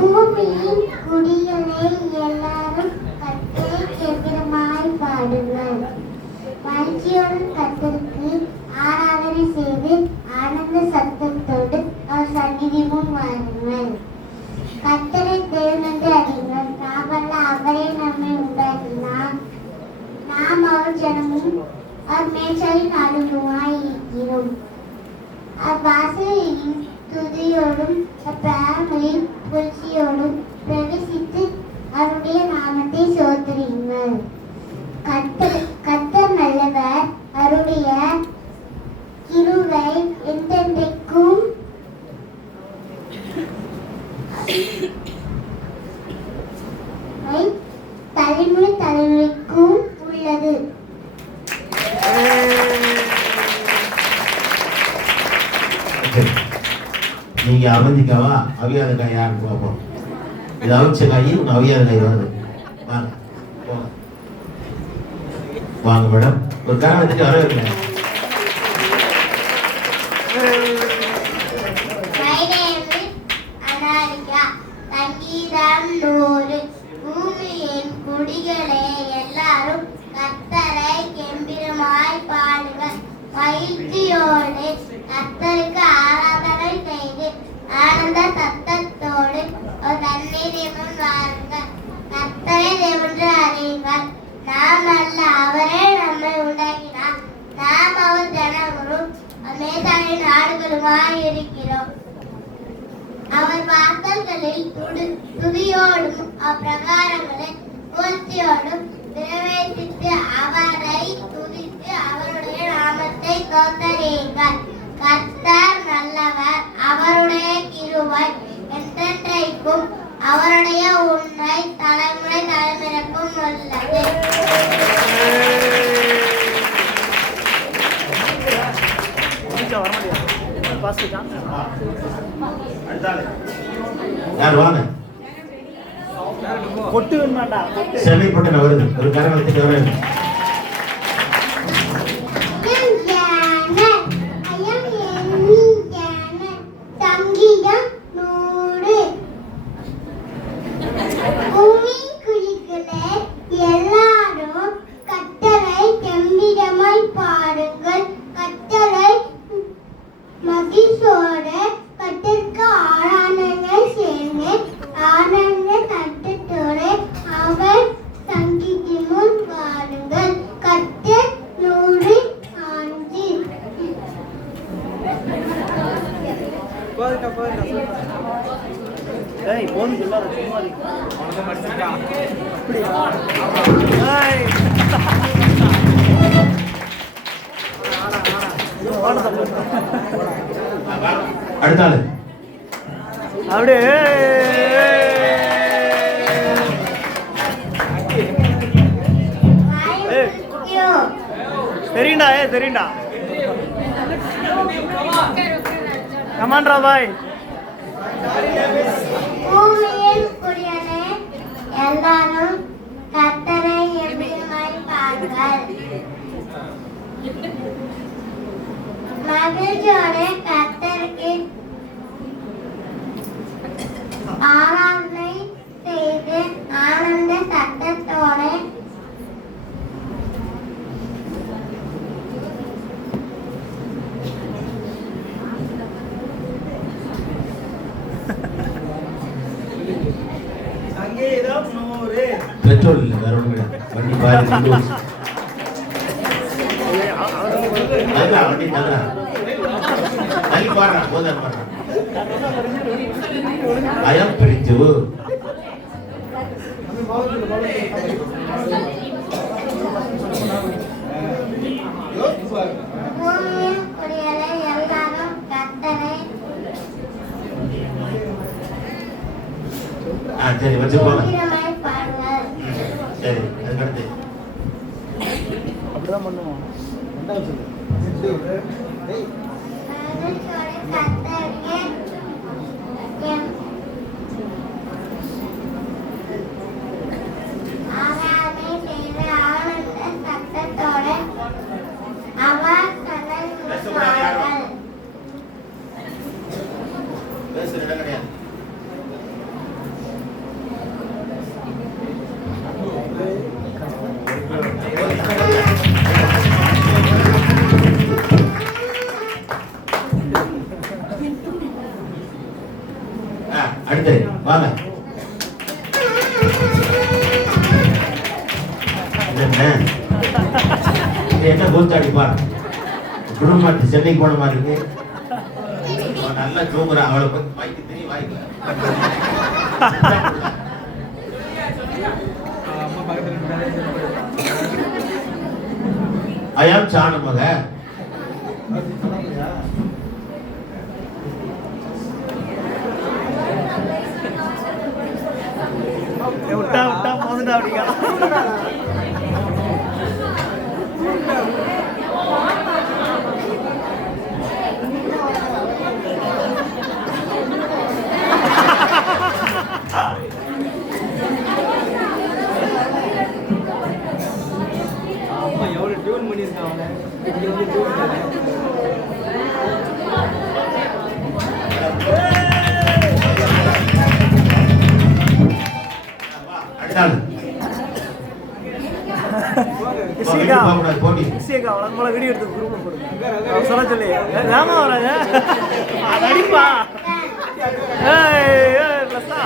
பூமியின் குடிகளை எல்லாரும் கர்த்தரை கெம்பீரமாய் பாடுங்கள். மகிழ்ச்சியுடன் கர்த்தருக்கு ஆராதனை செய்து ஆனந்த சத்தத்தோடு அவர் சந்நிதி முன் வாருங்கள். கர்த்தரை தேவனென்று அறியுங்கள். நாமல்ல, அவரே நம்மை உண்டாக்கினார். நாம் அவர் ஜனமும் அவர் மேய்ச்சலின் ஆடுகளுமாய் இருக்கிறோம். அவ்வாசலின் துதியோடும் அப்பிராயங்களின் புகழ்ச்சியோடும் பிரவேசித்து அவருடைய நாமத்தை சோதரியுங்கள். கர்த்தர் நல்லவர், அவருடைய கிருபை என்றென்றைக்கும் தலைமுறை தலைமுறைக்கும் உள்ளது. நீங்க அமைதிக்காவா அவியாத காய் யாருக்கு பார்ப்போம். இது அவிச்ச காய், உங்க அவியாத காய் வருது. வாங்க வாங்க மேடம், ஒரு காரணத்துக்கு வரவேற்கிறேன். பூமியின் குடிகளே எல்லாரும் கர்த்தரை கெம்பீரமாய் பாடுங்கள். மகிழ்ச்சியோடு கர்த்தருக்கு ஆராதனை செய்து ஆனந்த சத்தத்தோடு தண்ணீர் முன் வாருங்கள். கர்த்தரை தேவென்று அறியுங்கள். நாம் அல்ல, அவரே நம்மை உண்டாக்கினார். நாம் அவர் ஜனங்களும் மேய்ச்சலின் ஆடுகளுமாய் இருக்கிறோம். அவர் வாசல்களில் துதியோடும் அப்பிரகாரங்களில் புகழ்ச்சியோடும் பிரவேசித்து அவரை துதித்து அவருடைய நாமத்தை ஸ்தோத்தரியுங்கள். கர்த்தர் நல்லவர், அவருடைய கிருபை என்றென்றைக்கும் அவருடைய உண்மை தலைமுறை தலைமுறைக்கும் உள்ளது. சென்னைப்பட்டன வருது, ஒரு காரணத்துக்கு வருது. எல்லாரும் கர்த்தரை கெம்பீரமாய் பாடுங்கள். கர்த்தரை மகிழ்ச்சியோடு கர்த்தருக்கு ஆராதனை செய்து ஆனந்த சத்தத்தோடு அவர் சந்நிதி முன் வாருங்கள். கர்த்தர் 105. அடுத்தாள் அப்படியே தெரியுண்டா, தெரியுண்டா. கமான்ரா பாய். பூமியின் குடிகளே எல்லாரும் கர்த்தரை கெம்பீரமாய் பாடுங்கள். மகிழ்ச்சியோடு கர்த்தருக்கு ஆராதனை செய்து ஆனந்த சத்தத்தோடு பெட்ரோல் இல்லை, வேற ஒன்றும் இல்லை. வண்டி பாரு, வண்டி தள்ளி பாடுறான், போதான் பாடுறான். அயம் பிடித்து பூமியின் குடிகளே எல்லாரும் கர்த்தரை சரி வச்சு போங்க. கெம்பீரமாய் பாடுங்கள். சரி, அதுக்கடுத்து அப்படிதான் பண்ணுவோம். மகிழ்ச்சியோடு கர்த்தருக்கு ஆராதனை செய்து ஆனந்த சத்தத்தோடு அவர் சன்னதி முன் வாருங்கள். பேசுற இடம் கிடையாது. அடுத்து வாங்க. என்ன கூத்தாடிப்பா குடும்பத்து சென்னைக்கு போன மாதிரி இருக்கு. நல்லா தூங்குறான். அவளை பத்தி வாய்க்கு தெரியும் வாய்க்கு ஐயாம் சாண மக விட்டா விட்டா போதுடா அப்படிங்க. எவ்வளவு டியூன் பண்ணியிருக்காங்க. அவளை வீடியோ எடுத்து குரூப்ல போடுங்க. சொல்ல சொல்லி ஏமா வராங்க அடிப்பா. பிளஸா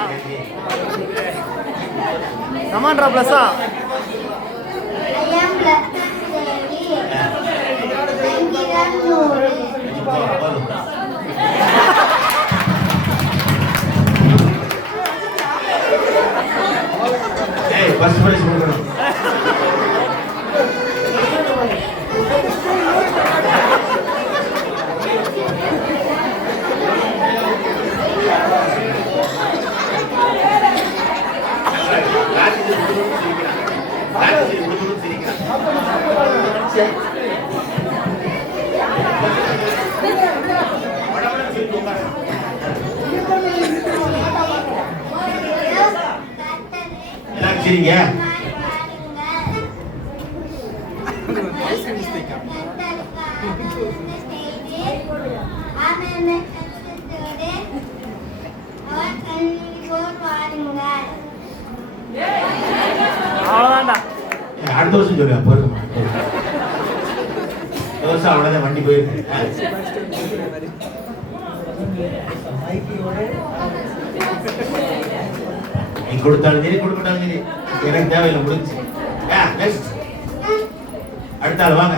கமாண்ட்ரா பிளஸா ஐயம் பிளஸ் ஃபர்ஸ்ட் பிரைஸ் கொடுக்கணும். சரிங்க. அவ்வளோதான்டா. அடுத்த வருஷம் சொல்லுங்க. போயிருக்கோம் வருஷம் அவ்வளோதான் வண்டி போயிருக்கு. நீ கொடுத்தாலும் சரி கொடுக்கட்டாலும் சரி எனக்கு தேவையில்லை முடிஞ்சு. அடுத்த ஆள் வாங்க.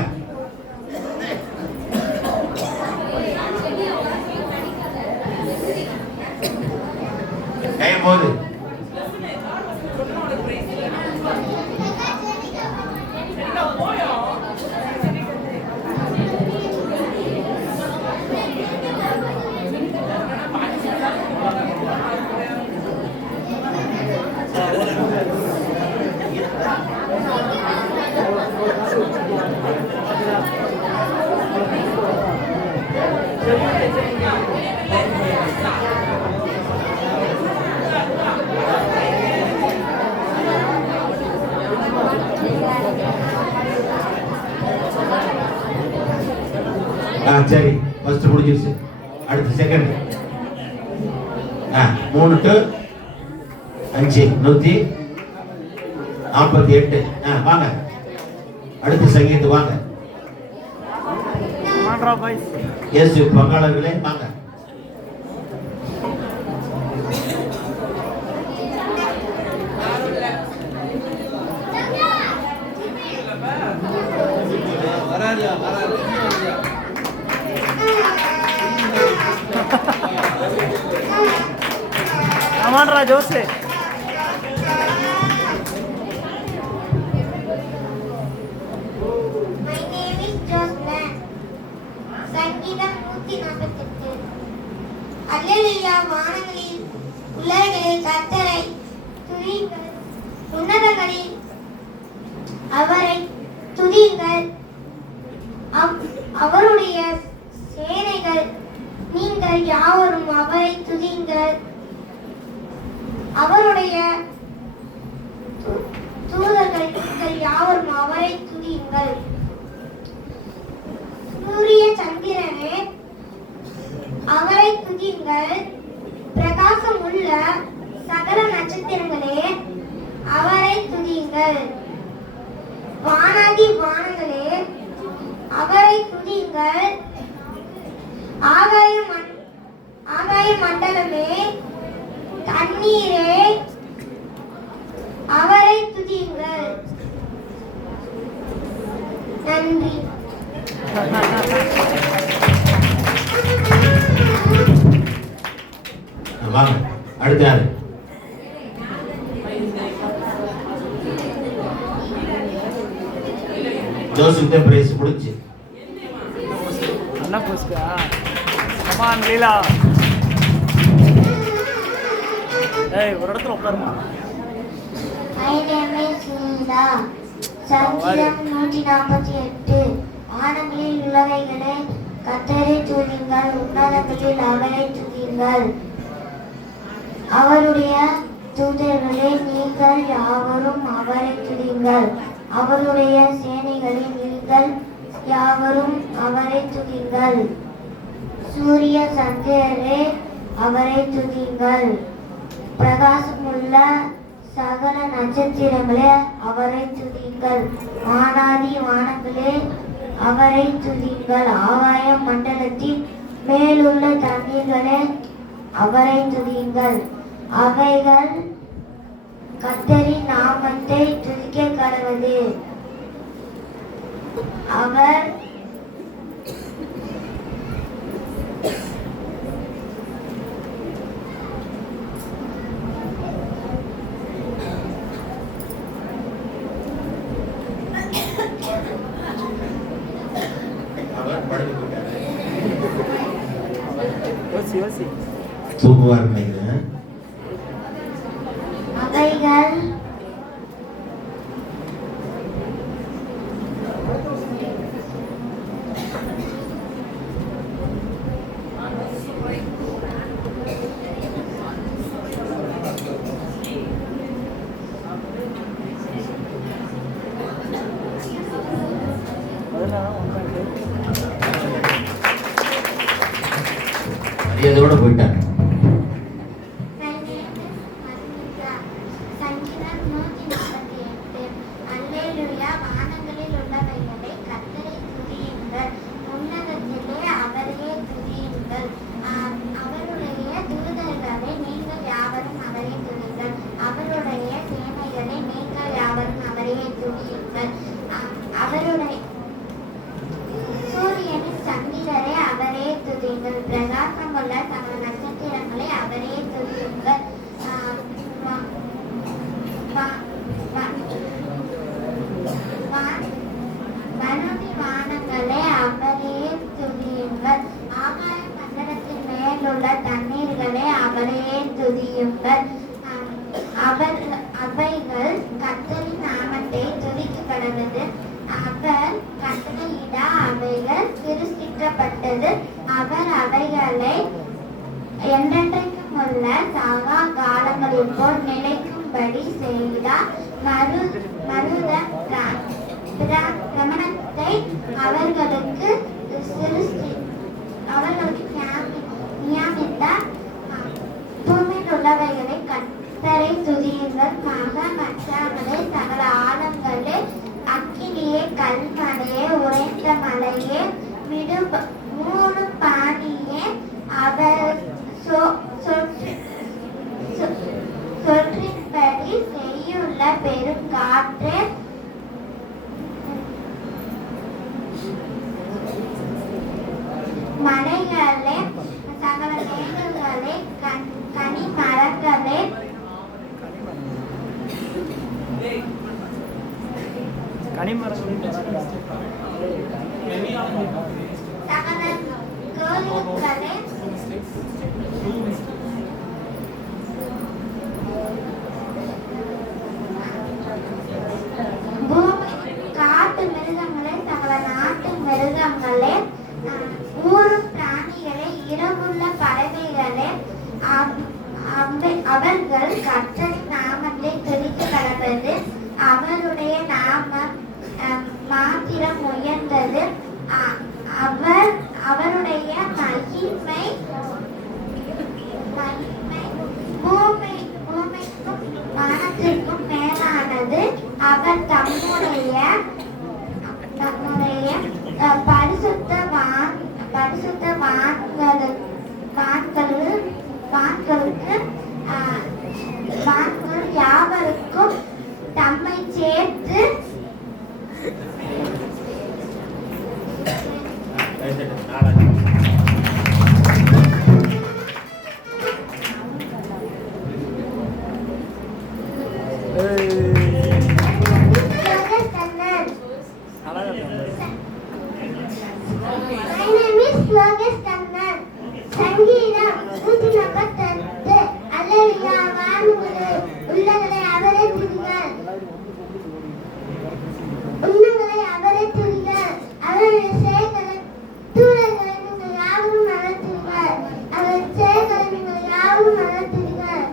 டைம் போகுது. சரி ஃபர்ஸ்ட் முடிஞ்சிருச்சு. அடுத்து செகண்ட் 3 to 5 148. வாங்க. அடுத்து சங்கீத் வாங்க. எஸ் பங்காளர்களே வாங்க. கமாண்ட்ரா José. My name is Joslan. சங்கீதம் 148. அல்லேலூயா. வானங்களில் உள்ளவர்களில் கர்த்தரை துதியுங்கள். உன்னதங்களில் அவரை துதியுங்கள். அவருடைய சேனைகள் நீங்கள் யாவரும் அவரை துதியுங்கள். அவருடைய தூதர்கள் நீங்கள் யாவரும் அவரை துதியுங்கள். சூரிய சந்திரனே அவரை துதியுங்கள். பிரகாசம் உள்ள சகல நட்சத்திரங்களே அவரை துதியுங்கள். வானாதி வானங்களே அவரை துதியுங்கள். ஆகாய மண்டலமே தண்ணீரே அவரை துதியுங்கள். நன்றி. வாங்க அடுத்த யாரு? ஜோசிப் பிரைஸ் முடிச்சு. நல்லா போஸ்கா கமான் லீலா. ஏய் ஒரு இடத்துல உட்காருமா. My name is Linda. சங்கீதம் 148. வானங்களில் உள்ளவைகளே கர்த்தரை துதியுங்கள், உன்னதங்களில் அவரை துதியுங்கள். அவருடைய தூதர்களே நீங்கள் யாவரும் அவரை துதியுங்கள். அவருடைய சேனைகளே நீங்கள் யாவரும் அவரை துதியுங்கள். சூரிய சந்திரரே அவரை துதியுங்கள். பிரகாசமுள்ள சகல நட்சத்திரங்களே அவரை துதியுங்கள். வானாதி வானங்களே அவரை துதியுங்கள். ஆகாய மண்டலத்தின் மேலுள்ள தண்ணீர்களே அவரை துதியுங்கள். அவைகள் கர்த்தரின் நாமத்தை துதிக்க கடவது. அவர் யோசி தூங்குவார் நினைக்கிறேன். அவைகள் மரியாதையோட போயிட்டாங்க. சங்கீதம் 148. அல்லேலூயா. வானங்களில் உள்ளவைகளே கர்த்தரை துதியுங்கள், உன்னதத்திலே அவரையே துதியுங்கள். அவருடைய தூதர்களே நீங்கள் யாவரும் அவரை துதியுங்கள். அவருடைய சேனைகளே நீங்கள் யாவரும் அவரையே துதியுங்கள். அவருடைய சூரியனின் சந்திரரே அவரே துதியுங்கள். பிரகாசமுள்ள சகல நட்சத்திரங்களே அவரே துதியுங்கள். வானதி வானங்களே அவரே துதியுங்கள். ஆகாய மண்டலத்தின் மேலுள்ள தண்ணீர்களே அவரே துதியுங்கள். அவைகள் கர்த்தரின் நாமத்தை துதிக்க கடவது. அவர் கட்டளையிட அவைகள் சிருஷ்டிக்கப்பட்டது. அவர் அவைகளை என்றென்றைக்கும் உள்ள சகா காலங்களில் போல் நிலைக்கும்படி செய்தார். பிரமணத்தை அவர்களுக்கு நியமித்தார். பூமியில் உள்ளவைகளை கர்த்தரை துதியுங்கள். மகா மச்சாமலே சகல ஆழங்களே அக்கினியே கல்மலையே உறைந்த மலையே மூணு பாணியே அவர் சொல்றின்படி செய்யுள்ள பெரும் காற்று மலைகளே சகல மேகங்களே கனி மரங்களே சகல கோயில்களே காட்டு மிருகங்களே சகல நாட்டு மிருகங்களே ஊரும் பிராணிகளே இரவுள்ள பறவைகளே அவர்கள் கர்த்தரின் நாமத்தை துதிக்க கடவது. அவருடைய நாமம் மாத்திரம் உயர்ந்தது. அவருடைய மகிமை பூமிக்கும் வானத்திற்கும் மேலானது. அவர் தம்முடைய பரிசுத்த வான்களுக்கு சங்கீதம் 148 அல்லேலூயா வானங்களே உள்ளங்களே அவரை துதிங்கள் உன்னங்களை அவரை துதிங்கள் அவருடைய செயல்களை தூரங்களை நீங்கள் யாவரும் நடத்துங்கள் அவருடைய செயல்களை நீங்கள் யாவரும் நடத்துங்கள்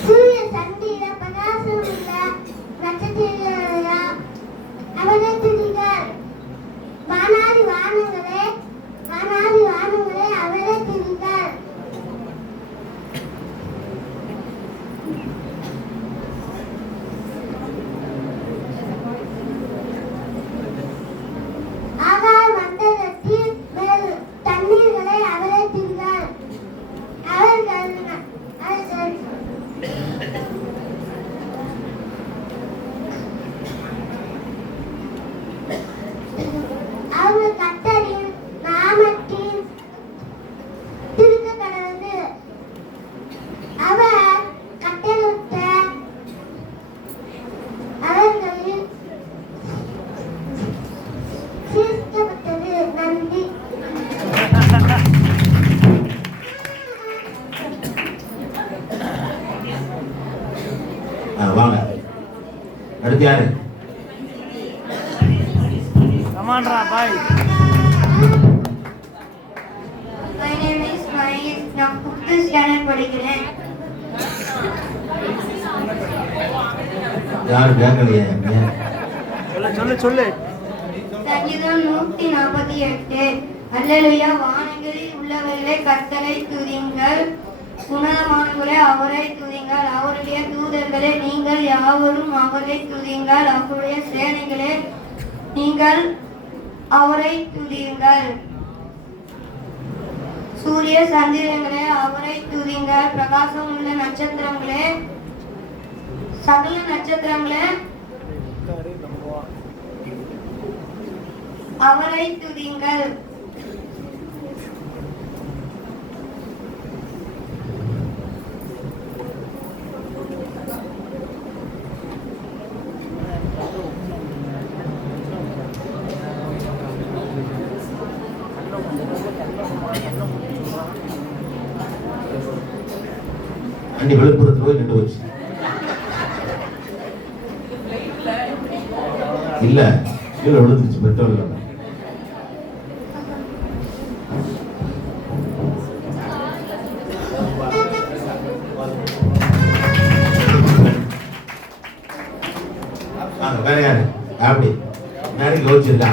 சூரிய சந்திர பிரகாசம் உள்ள நட்சத்திரங்களா அவரை துதிங்கள் வானாதி வானங்களே அவரை துதிங்கள் ஆகாய மண்டலத்தில் தண்ணீர்களை அவரை துதிங்கள் அவர் கர்த்தரின் நாமத்தில் திருக்க கடவுது அவர் கட்டளையிட்ட அவர்களில் சீர்திருத்தப்பட்டது நன்றி வாங்க அடுத்து யாரு கமான்டா பாய். My name is Mahesh. நான் 5th ஸ்டாண்டர்ட் படிக்கிறேன். யாரு கேட்கலையே சொல்லு. சங்கீதம் 148 அல்லேலூயா வானங்களில் உள்ளவர்களே கர்த்தரை துதிங்கள் உன்னதமானவரே அவரை துதிங்கள் அவருடைய தூதர்களே நீங்கள் யாவரும் அவரை துதிங்கள் அவருடைய சேனைகளே நீங்கள் அவரை துதியுங்கள் சூரிய சந்திரங்களே அவரை துதிங்கள் பிரகாசம் உள்ள நட்சத்திரங்களே சகல நட்சத்திரங்களே அவரை துதிங்கள் அண்டி விழுப்புரத்துல போய் நின்று வச்சு இல்ல கீழே விழுந்துச்சு பெட்ரோல் இல்ல. வேற யாரு அப்படி மேலே கவனிச்சிருக்கா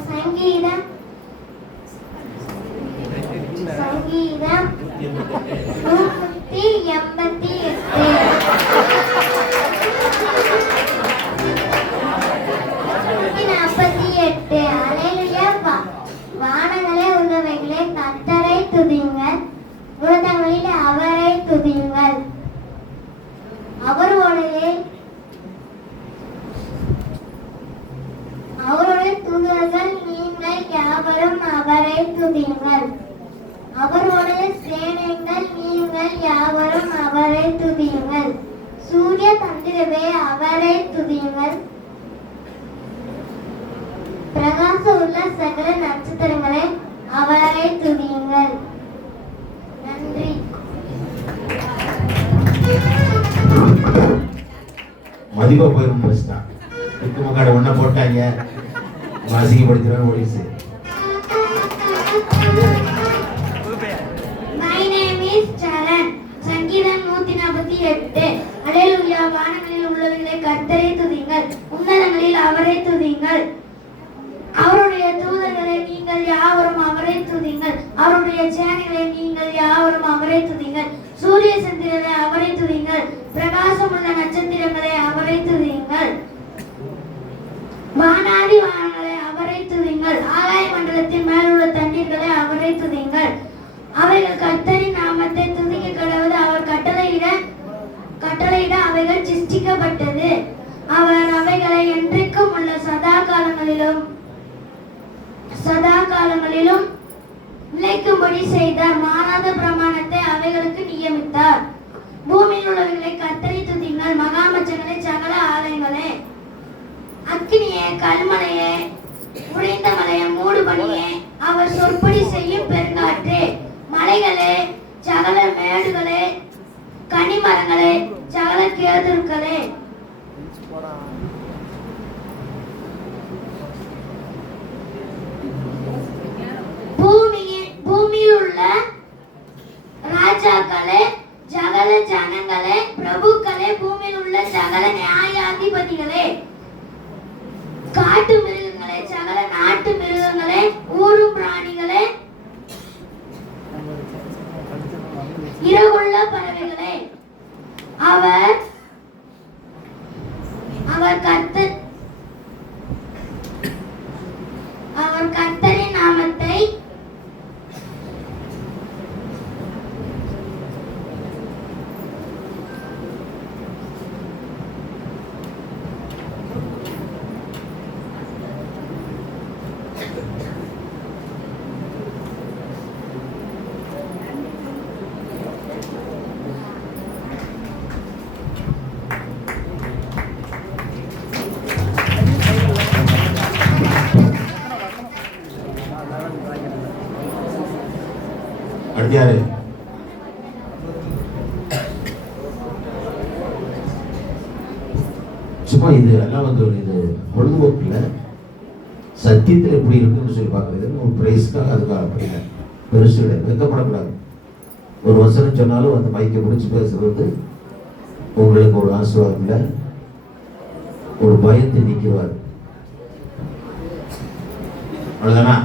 சங்கீதம் 148 அல்லேலூயா வானங்களே உள்ளவைகளே கர்த்தரை துதியுங்கள் உன்னதங்களில் அவரை துதியுங்கள் அவருடைய தூதர்கள் நீங்கள் யாவரும் அவரை துதியுங்கள் அவருடைய சேனைகள் நீங்கள் யாவரும் அவரை துதியுங்கள் சூரிய சந்திரவே அவரை துதியுங்கள் பிரகாச உள்ள சகல நட்சத்திரங்களை அவரை துதியுங்கள் நன்றி. மதிப்பா போயிரும் பஸ்தான் இக்கு முக்காட ஒன்ன போட்டாங்க அசிங்கப்படுத்தினாலும் ஓடிச்சு. My name is சரண். சங்கீதம் 148 அல்லேலூயா வானங்களில் உள்ளவர்களே கர்த்தரை துதிங்கள் உன்னதங்களில் அவரை துதிங்கள் அவருடைய தூதர்களை நீங்கள் யாவரும் அவரை துதிங்கள் அவருடைய சேனைகளை நீங்கள் யாவரும் அவரை துதிங்கள் சூரிய சந்திரனை அவரை துதிங்கள் பிரகாசமுள்ள நட்சத்திரங்களை அவரை துதிங்கள் வானாதி வானங்களை அவரை துதிங்கள் ஆகாய மண்டலத்தின் மேல் உள்ள தண்ணீர்களை அவரை துதிங்கள் அவைகள் கர்த்தரின் நாமத்தை துதிக்க கடவுள் அவர் கட்டளையிட அவைகள் சிருஷ்டிக்கப்பட்டது அவர் அவைகளை என்றைக்கும் உள்ள சதா காலங்களிலும் நிலைக்கும்படி செய்தார் மாறாத பிரமாணத்தை அவைகளுக்கு நியமித்தார் பூமியில் உள்ளவர்களை கர்த்தரை துதிங்கள் மகாமச்சங்களே சகல ஆலயங்களே அக்கினியே, கல்மலையே, உறைந்த மலையே, மூடு பனியே, அவர் சொற்படி செய்யும் பெருங்காற்றே, மலைகளே, சகல மேடுகளே, கனிமரங்களே, சகல கேதுருக்களே, பூமியில் உள்ள ராஜாக்களே, சகல ஜனங்களே, பிரபுக்களே, பூமியில் உள்ள சகல நியாயாதிபதிகளே, காட்டு மிருகங்களே, சகல நாட்டு மிருகங்களே, ஊரும் பிராணிகளே, இரவுள்ள பறவைகளே, அவர் கர்த்தரின் நாமத்தை அடுத்தாரு சும்மா இது எல்லாம் வந்து ஒரு இது பொழுதுபோக்கில் சத்தியத்தில் எப்படி இருக்குன்னு சொல்லி பார்க்குறது ஒரு பிரைஸ்க்காக அதுக்காக அப்படிங்க பெருசு வெக்கப்படக்கூடாது. ஒரு வசனம் சொன்னாலும் அந்த மைக்கை முடிச்சு பேசுறது உங்களுக்கு ஒரு ஆசீர்வாதம் இல்லை, ஒரு பயத்தை நீக்குவார். அவ்வளோதானா?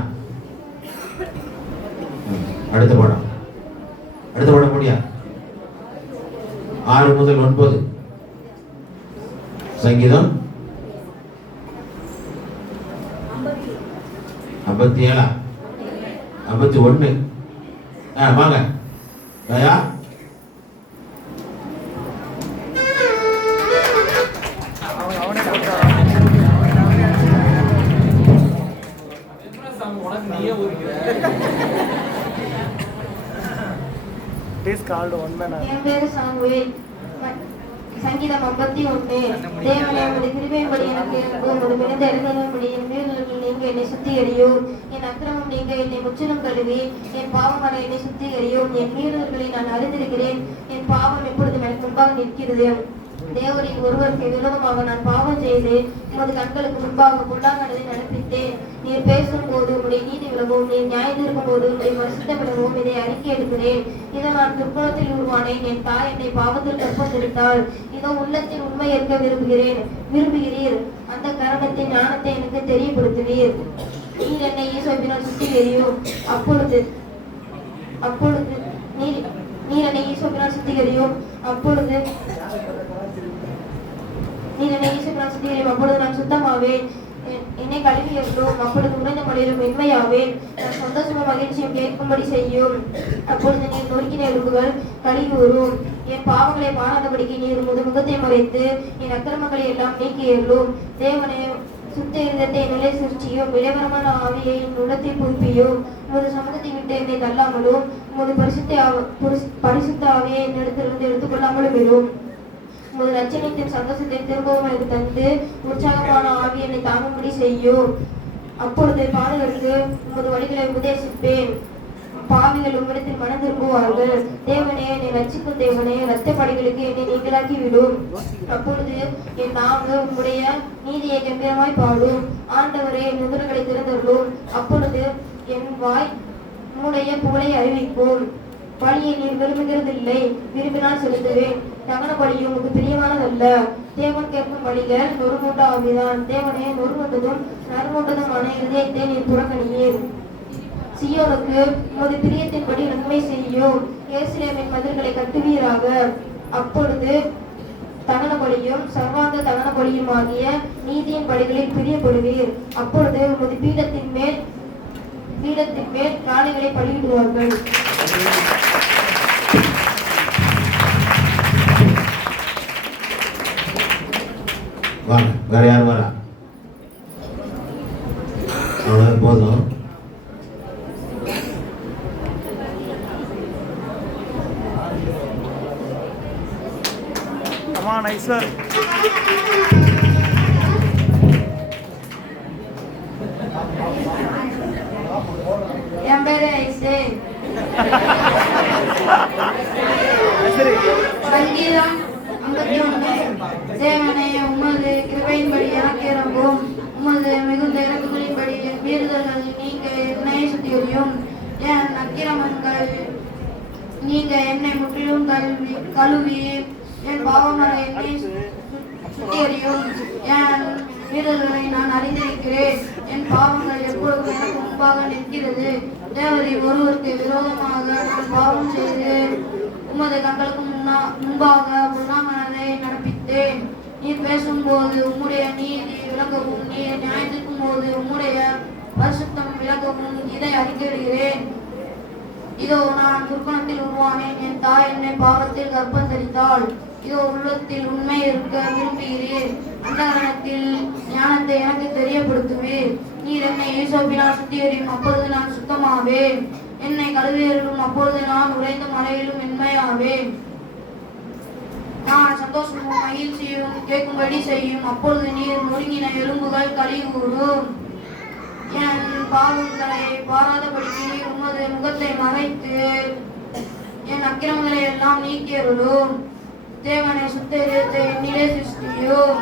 அடுத்த படம் முடியா 6 முதல் 9 சங்கீதம் 57 51 வாங்க தயா என் பேரு சாமுவேல். சங்கீதம் 51. தேவனே, உமது கிருபையின்படி எனக்கு உமது மிகுந்த இரக்கங்களின்படி என் மீறுதல்கள் நீங்க என்னை சுத்திகரியும். என் அக்கிரமம் நீங்க என்னை முற்றிலும் கழுவி என் பாவமான என்னை சுத்திகரியும். என் மீறுதல்களை நான் அறிந்திருக்கிறேன், என் பாவம் எப்பொழுதும் எனக்கு முன்பாக நிற்கிறது. தேவரின் ஒருவருக்கு விரோதமாக நான் பாவம் செய்து உமது கண்களுக்கு முன்பாக பொல்லாங்கனதை நடப்பித்தேன். நீர் பேசும் போது உடைய நீதி விலகவும், நீர் நியாயம் இருக்கும் போது உடைய பரிசுத்த விலகவும் இதை அறிக்கை எடுக்கிறேன். இதோ நான் துர்க்குணத்தில் உருவானேன், என் தாய் என்னை பாவத்தில் கற்பந்தெடுத்தாள். இதோ உள்ளத்தில் உண்மை இருக்க விரும்புகிறீர், அந்த காரணத்தின் ஞானத்தை எனக்கு தெரியப்படுத்துவீர். நீர் என்னை ஈசோப்பினால் சுத்திகரியும். அப்பொழுது நீர் என்னை ஈசோப்பினால் சுத்திகரியும். அப்பொழுது நான் சுத்தமாவேன். என்னை கழுவி எழுதும். அப்பொழுது உறைந்த மொழியிலும் மென்மையாவேன். நான் சந்தோஷமும் மகிழ்ச்சியும் கேட்கும்படி செய்யும். அப்பொழுது நீர் நொறுக்கின எலும்புகள் கழுவி வரும். என் பாவங்களை பாராதபடிக்கு நீர் உமது முகத்தை மறைத்து என் அக்கிரமங்களை எல்லாம் நீக்கி எழும். தேவனே, சுத்த இருதயத்தை நிலை சிருஷ்டியும். விளைவரமான ஆவியை என் உள்ளத்தில் புதுப்பியும். உமது சமூகத்தை விட்டு என்னை தள்ளாமலும் உமது பரிசுத்த ஆவியை என்னிடத்திலிருந்து எடுத்துக்கொள்ளாமலும் வரும். உமது ரட்சணத்தின் சந்தோஷத்தை திரும்பவும் எனக்கு தந்து உற்சாகமான ஆவி என்னை தாங்கும்படி செய்யும். அப்பொழுது பாடுகளுக்கு உமது வழிகளை உபதேசிப்பேன். பாவிகள் உம்மிடத்தில் மனம் திரும்புவார்கள். தேவனே, என்னை ரட்சிக்கும் தேவனே, இரத்த படைகளுக்கு என்னை நீங்களாக்கி விடும். அப்பொழுது என் நாவு உம்முடைய நீதியை கம்பீரமாய் பாடும். ஆண்டவரே, என் உதடுகளை திறந்தருளும். அப்பொழுது என் வாய் உம்முடைய புகழை அறிவிக்கும். பலியை நீர் விரும்புகிறதில்லை, விரும்பினால் செலுத்துவேன். தகன பலியும் உமக்கு பிரியமானதல்ல. தேவன் கேட்கும் பலிகள் நொறுங்குண்ட ஆவிதான். தேவனே, நொறுங்குண்டதும் நறுங்குண்டதுமான இதயத்தை நீர் புறக்கணியீர். சீயோனுக்கு உமது பிரியத்தின்படி நன்மை செய்யும். எருசலேமின் மதில்களை கட்டுவீராக. அப்பொழுது தகன பலியும் சர்வாங்க தகன பலியும் ஆகிய நீதியின் படிகளில் பிரியப்படுவீர். அப்பொழுது உமது பீடத்தின் மேல் காளைகளை பலியிடுவார்கள். வாங்க, வேற யாரும் வரா? அவ்வளவு போதும். Come on, nice sir. செய்யும். என் அக்கிரமங்கள் நீங்க என்னை முற்றிலும் கழுவி என் பாவங்களை என்னை சுத்திகரியும். என் மீறல்களை நான் அறிந்திருக்கிறேன். என் பாவங்கள் எப்பொழுதும் எனக்கு முன்பாக நிற்கிறது. தேவரீர் ஒருவருக்கு விரோதமாக நான் பாவம் செய்து உமது கண்களுக்கு முன்பாக பொல்லாங்கனதை நடப்பித்தேன். நீர் பேசும்போது உம்முடைய நீதி விளங்கவும், நீர் நியாயத்திற்கும் போது உம்முடைய பரிசுத்தம் விளங்கவும் இதை அறிக்கையிடுகிறேன். இதோ நான் துர்க்கணத்தில் உருவானேன். என் தாய் என்னை பாவத்தில் கர்ப்பம் தரித்தாள். இதோ உள்ளத்தில் உண்மை இருக்க விரும்புகிறீர். அந்தகரணத்தில் ஞானத்தை எனக்கு தெரியப்படுத்துவீர். நீர் என்னை ஈசோப்பினால் சுத்திகரியும், அப்பொழுது நான் சுத்தமாவேன். என்னை கழுவியரும், அப்பொழுது நான் உறைந்த மலையிலும் மென்மையாவேன். நான் சந்தோஷமும் மகிழ்ச்சியும் கேட்கும்படி செய்யும், அப்பொழுது நீர் நொறுங்கின எலும்புகள் களி கூறும். என் பாவங்களை பாராதபடிக்கு உமது முகத்தை மறைத்து என் அக்கிரமங்களை எல்லாம் நீக்கியருளும். தேவனை சுத்த இதயத்தை என்னிலே சிருஷ்டியும்.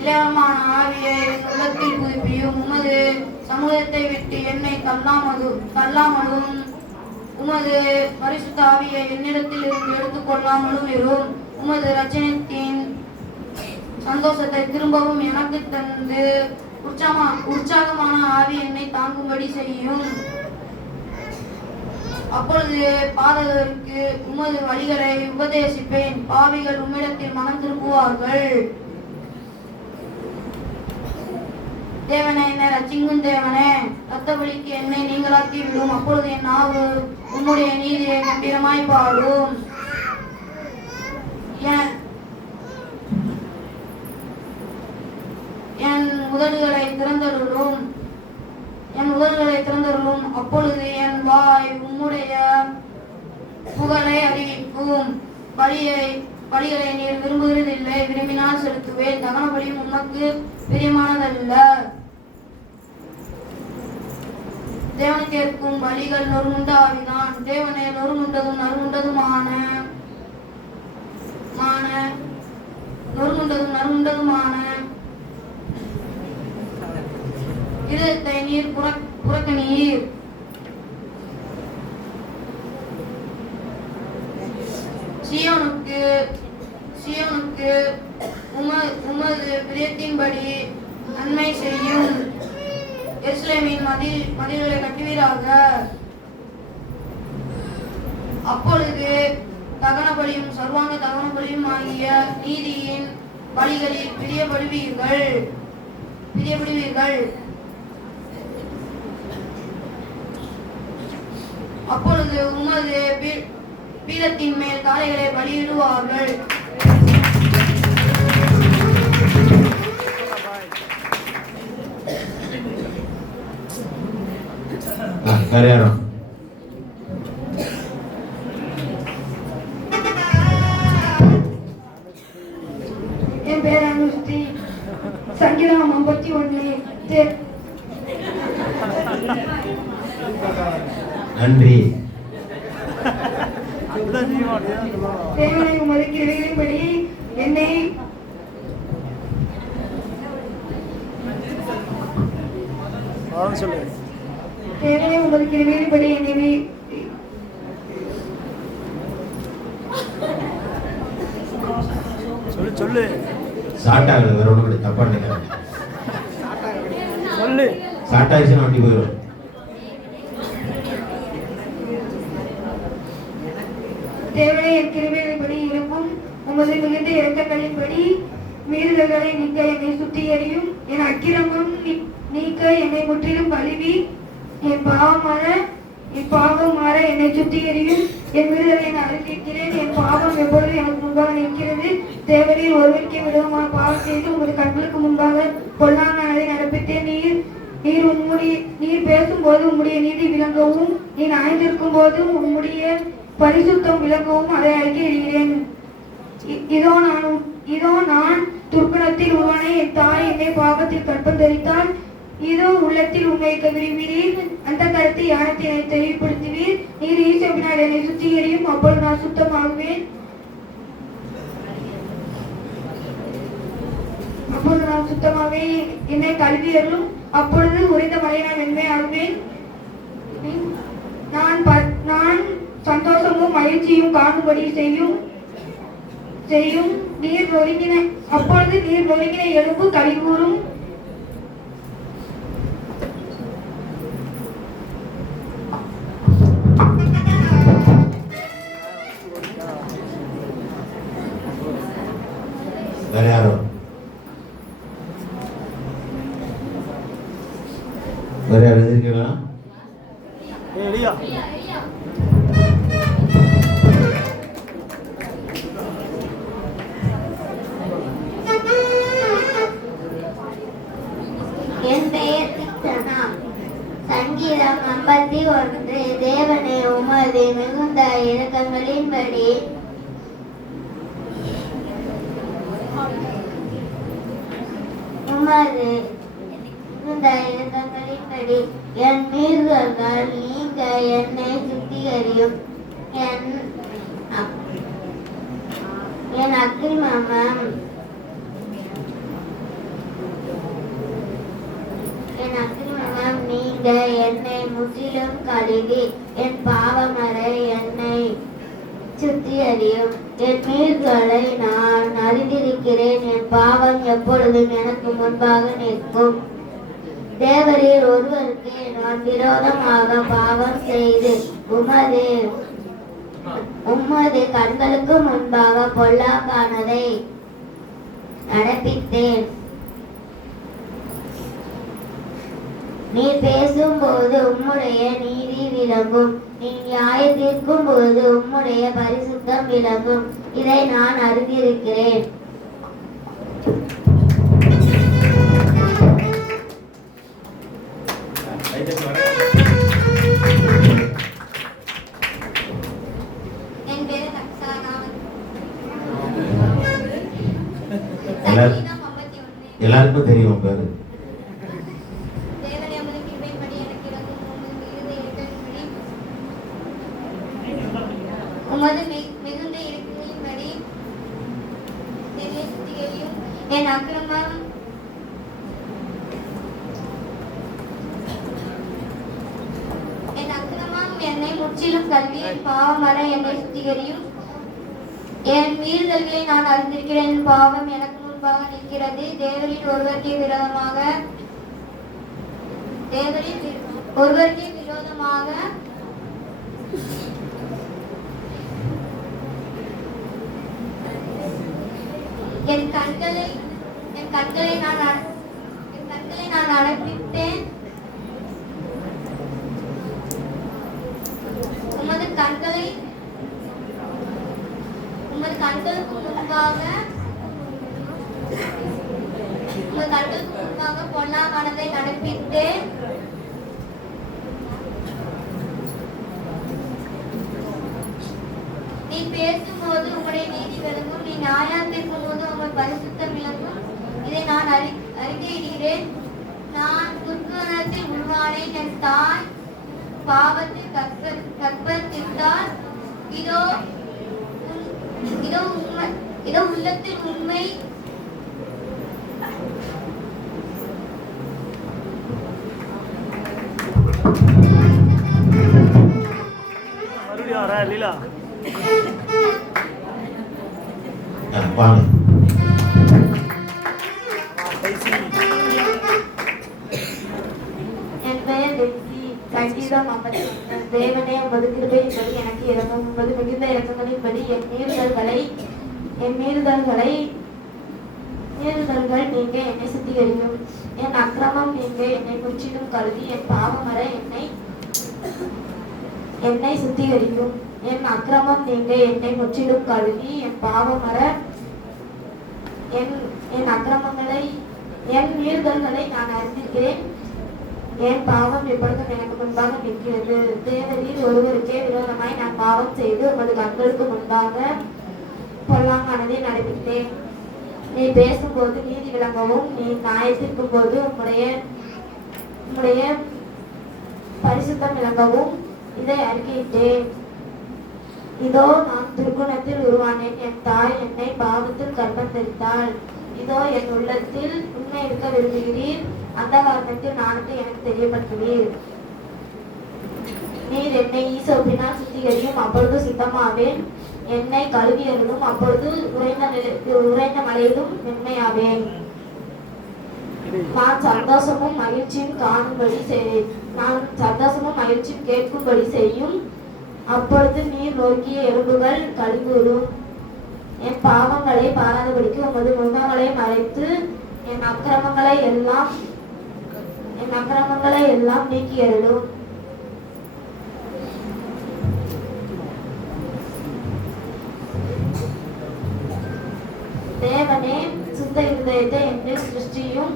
இலவமான ஆவியை என் உள்ளத்தில் புதுப்பியும். உமது சமூகத்தை விட்டு என்னை தள்ளாமலும் உமது பரிசுத்த ஆவியை என்னிடத்தில் இருந்து எடுத்துக்கொள்ளாமலும் இரும். உமது ரட்சணத்தின் சந்தோஷத்தை திரும்பவும் எனக்கு தந்து உற்சாகமான ஆவி என்னை தாங்கும்படி செய்யும். அப்பொழுது பாதகருக்கு உமது வழிகளை உபதேசிப்பேன். பாவிகள் உம்மிடத்தில் மனம் திரும்புவார்கள். தேவனே, என்னை ரட்சிக்கும் தேவனே, ரத்தபலிக்கு என்னை நீங்களாக்கி விடும். அப்பொழுது என் நாவு உம்முடைய நீதியை கம்பீரமாய் பாடும். என் உதடுகளை திறந்தருளும். அப்பொழுது என் வாய் உம்முடைய புகழை அறிவிக்கும். பலிகளை நீர் விரும்புகிறதில்லை. விரும்பினால் செலுத்துவேன். தகன பலியும் உமக்கு பிரியமானதல்ல. தேவனுக்கு ஏற்கும் பலிகள் நொறுமுண்ட ஆவிதான். தேவனே, நொறுமுண்டதும் நறுமுண்டதுமான இதயத்தை நீர் புறக்கணீர். சீயோனுக்கு உமது பிரியத்தின்படி நன்மை செய்யும். எருசலேமின் மதில்களை கட்டுவீராக. அப்பொழுது தகன பலியும் சர்வாங்க தகன பலியும் ஆகிய நீதியின் பலிகளில் பிரியப்படுவீர்கள். அப்பொழுது உமது பீடத்தின் மேல் காளைகளை பலியிடுவார்கள். கரையாரம் என் பேர் அனுஸ்ரீ. சங்கீதம் 51. நன்றி. தேவனை உமது கிருபையின்படி என்னை தேவனை உமது கிருபையின்படி என்னை சொல்லு சாட்டாக வேற ஒண்ணு கூட தப்பா நினைக்கிறேன். சொல்லு சாட்டாயிடுச்சுன்னா வண்டி போயிடும். தேவனை என் கிருபையின்படி இருக்கும். உமது மிகுந்த இரக்கங்களின்படி மீறுதல்களை நீக்க என்னை சுத்திகரியும். என் அக்கிரமம் நீக்க என்னை முற்றிலும் கழுவி என் பாவம் மாற என்னை சுத்திகரியும். என் மீறுதலை நான் அறிந்திருக்கிறேன். என் பாவம் எப்பொழுது எனக்கு முன்பாக நிற்கிறது. தேவனில் ஒருவருக்கே விடவுமான பாவம் செய்து உமது கண்களுக்கு முன்பாக பொல்லாங்கனதை நடப்பித்தேன். நீர் பேசும்போது உம்முடைய நீதி விளங்கவும், நீ அணிந்திருக்கும் போது உம்முடைய பரிசுத்தம் விளங்கவும் அதை அறிக்கையிடுகிறேன். இதோ நான் துர்க்கணத்தில் உருவான. என் தாய் என்னை பாவத்தில் கற்பம் தரித்தாள். இதோ உள்ளத்தில் உண்மை விரும்பினீர். அந்த கருத்தை யானத்தை என்னை தெளிவுபடுத்துவீர். நீர் ஈசோப்பினால் என்னை சுத்திகரியும், அப்பொழுது நான் சுத்தமாகுவேன். என்னை கல்வியர்களும், அப்பொழுது உறைந்த மலையை நான் மென்மையாகுவேன். நான் சந்தோஷமும் மகிழ்ச்சியும் காணும்படி செய்யும் நீர் நொறுங்கின. அப்பொழுது நீர் நொறுங்கின எலும்பு கலிகூரும். வேற யாரும் வேற யாரும் எழுதிருக்கீங்களா? எலியா என் பெயர் கிருஷ்ணா. சங்கீதம் 51. தேவனே, உமது மிகுந்த இரக்கங்களின்படி என் மீறுதல்கள் நீங்க என்னை சுத்திகரியும். என் அக்கிரமம் நீங்க என்னை முற்றிலும் கழுவி என் பாவமறை என்னை சுத்திகரியும். என் மீறுதலை நான் அறிந்திருக்கிறேன். என் பாவம் எப்பொழுதும் எனக்கு முன்பாக நிற்கும். தேவரீர் ஒருவருக்கு நான் விரோதமாக பாவம் செய்து உமது கண்களுக்கு முன்பாக பொல்லாங்கானதை நடப்பித்தேன். நீ பேசும்போது உம்முடைய நீதி விளங்கும். நீ நியாயத்திற்கும் போது உம்முடைய பரிசுத்தம் விளங்கும். இதை நான் அறிந்திருக்கிறேன். எல்லாருக்கும் தெரியும் பேரு. உமது மிகுந்த இரக்கங்களின்படி என்னை சுத்திகரியும். என் அக்கிரமம் என்னை முற்றிலும் கல்வி. என் பாவமறை என்னை சுத்திகரியும். என் மீறுதல்களை நான் அறிந்திருக்கிறேன். என் பாவம் எனக்கு முன்பாக நிற்கிறது. தேவரின் ஒருவருக்கே விரோதமாக என் கண்களை நான் அடைப்பித்தேன். உமது கண்களுக்கு முன்பாக பொல்லாங்கானதை நடப்பித்தேன். நீ பேசும்போது உம்முடைய நீதி விளங்கும். நீ நியாயத்திற்கும் போது உங்கள் பரிசுத்தம் விளங்கும். இதை நான் அறிக்கையிடுகிறேன். நான் துர்க்குணத்தில் உருவானேன். என் தாய் பாவத்தில் கற்பத்திட்டால் இதோ உள்ளத்தில் உண்மை மறுபடியும் வரா லீலா வாங்க. என் பெயர் டெல்சி. சங்கீதம் 51. தேவனே, உமது கிருபையின்படி எனக்கு இரங்கும். உமது மிகுந்த இரக்கங்களின்படி என் மீறுதல்கள் நீங்க என்னை சுத்திகரியும். என் அக்கிரமம் நீங்க என்னை முற்றிலும் கழுவி என் பாவமறை என்னை சுத்திகரியும். என் அக்கிரமம் நீங்க என்னை முற்றிலும் கழுவி என் பாவமறை என் மீறுதல்களை நான் அறிந்திருக்கிறேன். என் பாவம் எப்பொழுதும் எனக்கு முன்பாக நிற்கிறது. தேவரீர் ஒருவருக்கே விரோதமாய் நான் பாவம் செய்து உமது கண்களுக்கு முன்பாக பொல்லாங்கானதை நடப்பித்தேன். நீ பேசும்போது நீதி விளங்கவும். நீ நியாயத்திற்கும் போது உம்முடைய பரிசுத்தம் விளங்கவும். இதை அறிக்கையிட்டேன். இதோ நான் துர்க்குணத்தில் உருவானேன். என் தாய் என்னை பாவத்தில் கற்பந்தரித்தாள். இதோ என் உள்ளத்தில் உண்மை இருக்க விரும்புகிறீர். அந்த காரணத்தில் நானுக்கு எனக்கு தெரியப்படுத்துவீர். நீர் என்னை ஈசோப்பினால் சுத்திகரியும், அப்பொழுது சுத்தமாவேன். என்னை கழுவியதும், அப்பொழுது உறைந்த மலையிலும் மென்மையாவேன். நான் சந்தோஷமும் மகிழ்ச்சியும் கேட்கும்படி செய்யும். அப்பொழுது நீர் நோக்கிய எலும்புகள் கழிவுறும். என் பாவங்களை பாராதபடிக்கு உமது முகங்களை மறைத்து என் அக்கிரமங்களை எல்லாம் நீக்கியருளும். தேவனே சுத்த இருதயத்தை என்னில் சிருஷ்டியும்.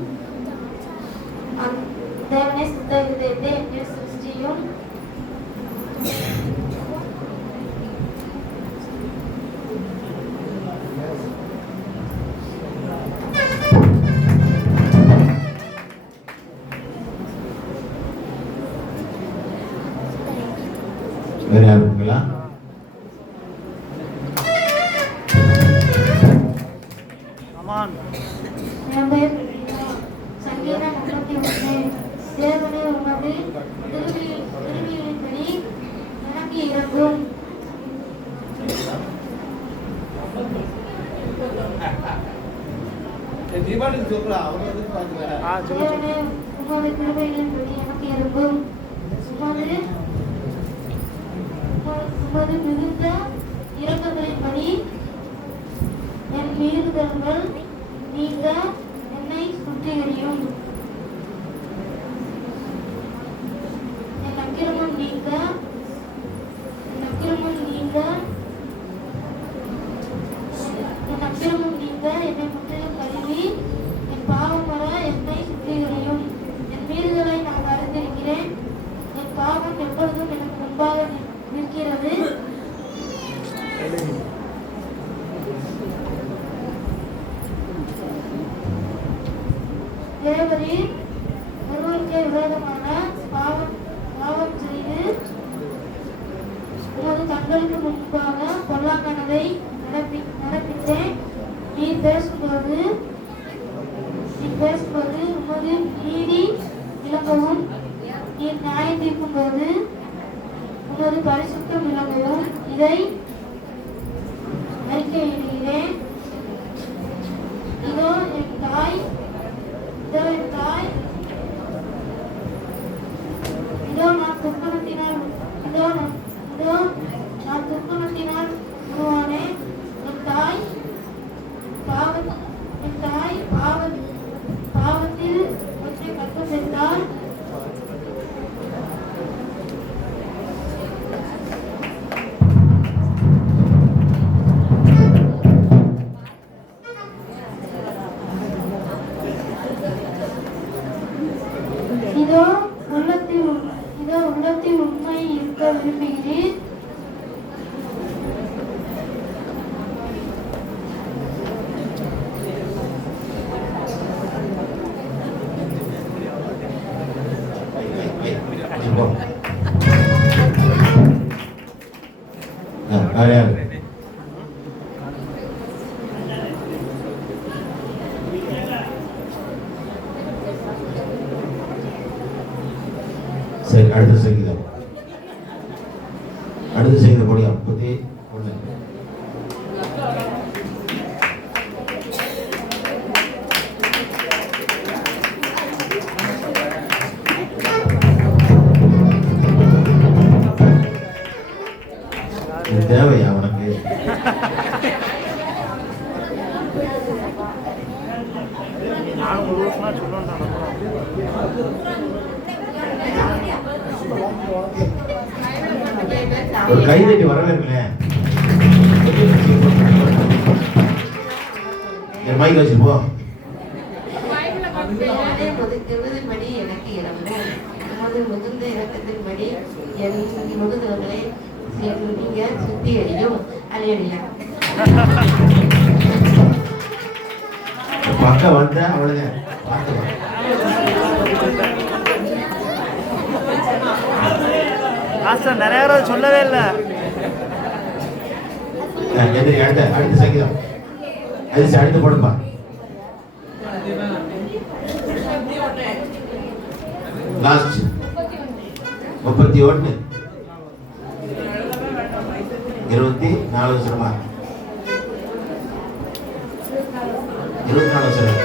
தேவனே சுத்த இருதயத்தை என்னில் சிருஷ்டியும். வேற யாரும் இருக்குங்களா? அமான். சங்கீதம் 31. தேவனே உமது கிருபையின்படி எனக்கு இரங்கும். தேவனே உமது கிருபையின்படி எனக்கு இரங்கும். உமது மிகுந்த இரக்கங்களின்படி என் மீறுதல்கள் நீங்க என்னை சுத்திகரியும். என் அக்கிரமம் நீங்க என்னை முற்றிலும் கழுவி என் பாவம் வர என்னை சுத்திகரியும். என் மீறுதலை நான் அறிந்திருக்கிறேன். என் பாவம் எப்பொழுதும் எனக்கு முன்பாக நிற்கிறது. தேவரீர் ஒருவருக்கு விரோதமான பாவம் செய்து உமது கண்களுக்கு முன்பாக பொல்லாங்கனதை நடப்பித்தேன். நீர் பேசும்போது உமது நீதி விளங்கவும், நீர் நியாயம் தீர்க்கும் போது உமது பரிசுத்தம் விளங்கவும் இதை அறிக்கையிடுகிறேன். இதோ என் தாய் நான் துர்க்குணத்தினால் உருவானேன். என் தாய் பாவத்தில் ஒற்றை கற்பம் பெற்றால் இதோ உள்ளத்தில் உண்மை இருக்க விரும்புகிறேன். சரி, அடுத்த சங்கீதம். அடுத்த சங்கீதம் படி 51. இது தேவையா உனக்கு? ஒரு கை தட்டி வரவேற்களேன். என் மைக் வச்சு போ. திருவதின்படி எனக்கு இறங்கும். உமது மிகுந்த இரக்கத்தின்படி என் முதுகுகளை நீங்க சுத்திகரியும். அல்லேலூயா. பக்கம் வந்த அவ்வளவுதான். நிறைய பேர் சொல்லவே இல்லை. அடுத்த சங்கீதம் அடுத்து போடுப்பா. லாஸ்ட் 31. 24 வசனமா? 24 வசனம்.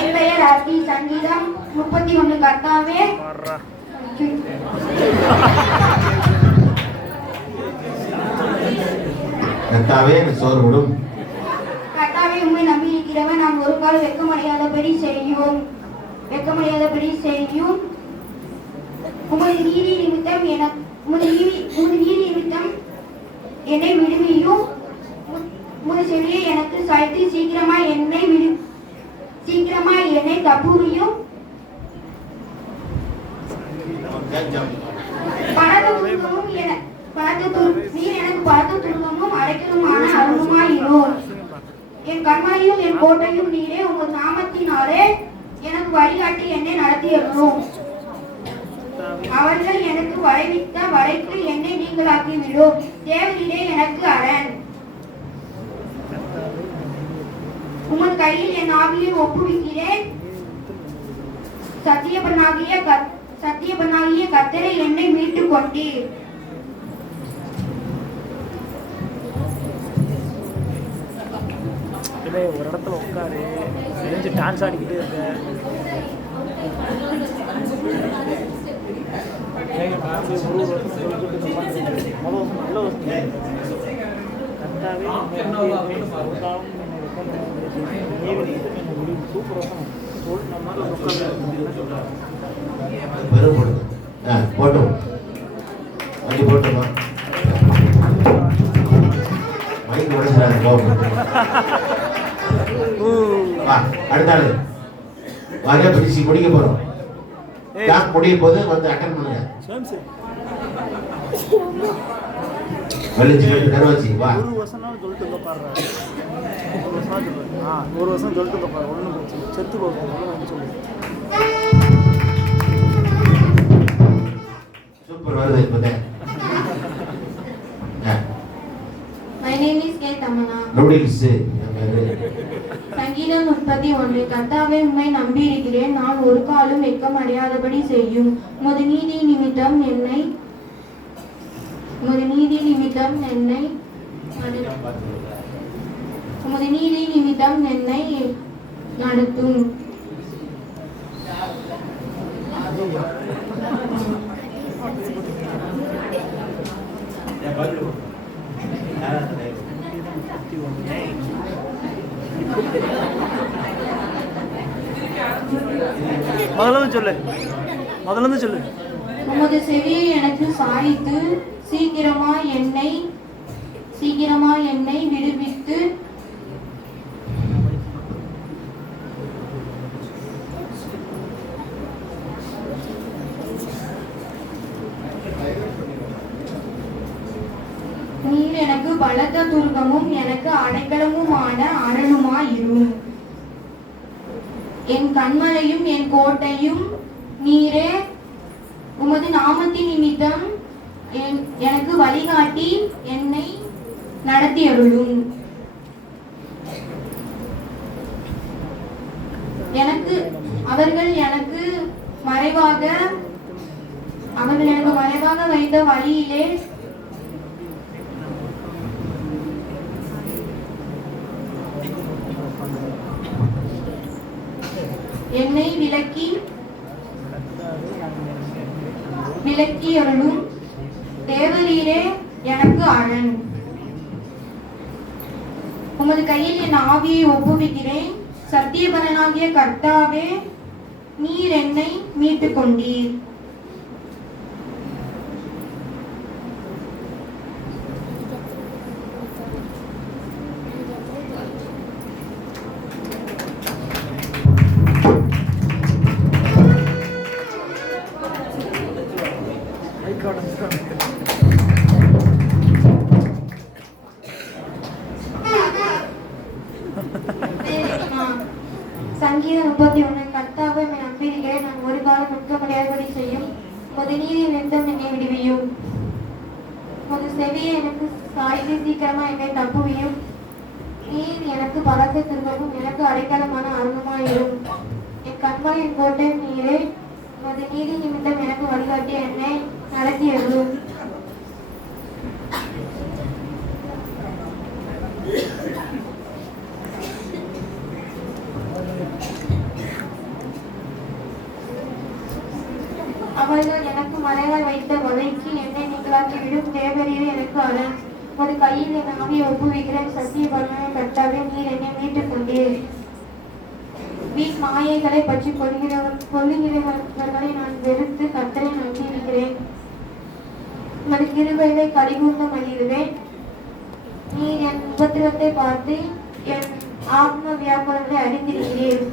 என் பெயர் அபி. சங்கீதம் 31. கர்த்தாவே வர்றா. கர்த்தாவே எனக்கு சோறு விடும். கர்த்தாவே உம்மை நம்பி இருக்கிறவன் நான் ஒரு கால் வெட்கமடையாதபடி செய்யும். உமது நீதி நிமித்தம் என்னை விடுவியும். உமது செவியை எனக்கு சாய்த்து சீக்கிரமாய் என்னை தப்புவியும். நீர் எனக்கு பலத்த துன்பமும் அடைக்கலுமான அருளுமாயிரும். என் கண்மலையும் என் கோட்டையும் நீரே. உமது நாமத்தினாலே எனக்கு வழிகாட்டி என்னை நடத்தியருளும். அவர்கள் எனக்கு வளைவித்த வலைக்கு என்னை நீங்களாக்கிவிடும். தேவரீரே எனக்கு அரண். உமது கையில் என் ஆவியை ஒப்புவிக்கிறேன். சத்தியபனாகிய கர்த்தரை என்னை மீட்டுக் கொண்டீர். ஒரு இடத்துல உட்காரு, செஞ்சு டான்ஸ் ஆடிக்கிட்டே இருக்க. போட்டோம் வண்டி போட்டோமா? மைக் உடைஞ்சிடாது. அடுத்தாள் வரைய பிடிச்சி முடிக்க போறோம். முடிய போது வந்து அட்டன் பண்ணுங்க. வெளிச்சு கருவாச்சி வா. ஒரு வருஷம் சொல்லிட்டு பாடுறா. ஒரு வருஷம் சொல்லிட்டு பாரு. ஒன்றும் செத்து போகும் சொல்லு. சூப்பர் வருது இப்போதான். My name is K. Tamana. Noodles. சங்கீதம் 31. கர்த்தாவே உம்மை நம்பியிருக்கிறேன். நான் ஒரு காலும் வெட்கம் அடையாதபடி செய்யும். உமது நீதி நிமித்தம் என்னை நடத்தும். முதல்ல சொல்லு. உமது செவியை எனக்கு சாய்த்து சீக்கிரமாய் என்னை விடுவித்து நீர் எனக்கு பலத்த துர்கமும் எனக்கு அடைக்கலமுமான அரணுமாயிரும். என் கண்மலையும் என் கோட்டையும் நீரே. உமது நாமத்தின் நிமித்தம் எனக்கு வழிகாட்டி என்னை நடத்தியருளும். அவர்கள் எனக்கு மறைவாக வைத்த வழியிலே என்னை விலக்கி அருளும். தேவரீரே எனக்கு அரண். உமது கையில் என் ஆவியை ஒப்புவிக்கிறேன். சத்தியபரனாகிய கர்த்தாவே நீர் என்னை மீட்டுக் கொண்டீர். சங்கீதம் 31. கர்த்தாவை நம்பியிருக்கிறேன். நான் ஒரு காலம் வெட்கமடையாதபடி செய்யும். உமது நீதி நிமித்தம் என்னை விடுவியும். உமது செவியை எனக்கு சாய்த்து சீக்கிரமா என்னை தப்புவியும். நீர் எனக்கு பலத்த திரும்பவும் எனக்கு அடைக்கலமான அருணமாயிரும். என் கண்மலையின் கோட்டை நீரே, உமது நீதி நிமித்தம் எனக்கு வழிகாட்டி என்னை நடத்தியதும். அவர்கள் எனக்கு மறைவாய் வைத்த வலைக்கு என்னை நீங்களாக்கி விடும். தேவரீரே எனக்கு அரண். ஒரு கையில் என் ஆவியை ஒப்புவிக்கிறேன். சத்திய பலனை கட்டாவே நீர் என்னை மீட்டுக் கொண்டீர். வீண் மாயைகளை பற்றி கொள்ளுகிறவர்களை நான் வெறுத்து கர்த்தரை நம்பியிருக்கிறேன். உமது கிருபையை கடிகூர்ந்து மகிழ்வேன். நீர் என் உபத்திரத்தை பார்த்து என் ஆத்ம வியாபாரங்களை அறிந்திருக்கிறீர்.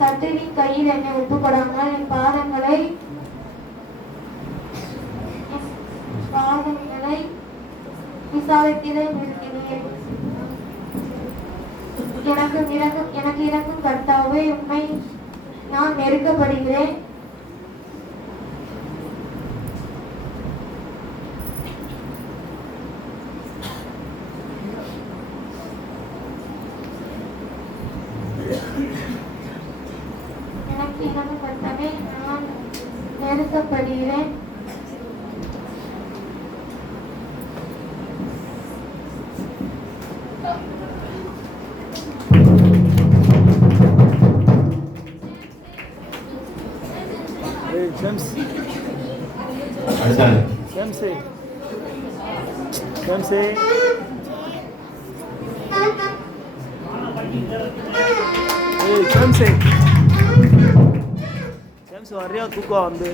சத்துருவின் கையில் என்னை ஒப்புக்கொடாமல் என் பாதங்களை விசாலத்திலே நிறுத்தினீர். எனக்கு இறங்கும் கர்த்தாவே, உம்மை நான் நெருக்கப்படுகிறேன். எனக்கு இறங்கும் கர்த்தாவே, நான் நெருக்கப்படுகிறேன். ஜேம்ஸ் அடுத்தாங்க. ஜேம்ஸே ஜேம்ஸே ஜேம்ஸே ஜேம்ஸ் வர்றியா? தூக்கம் வந்து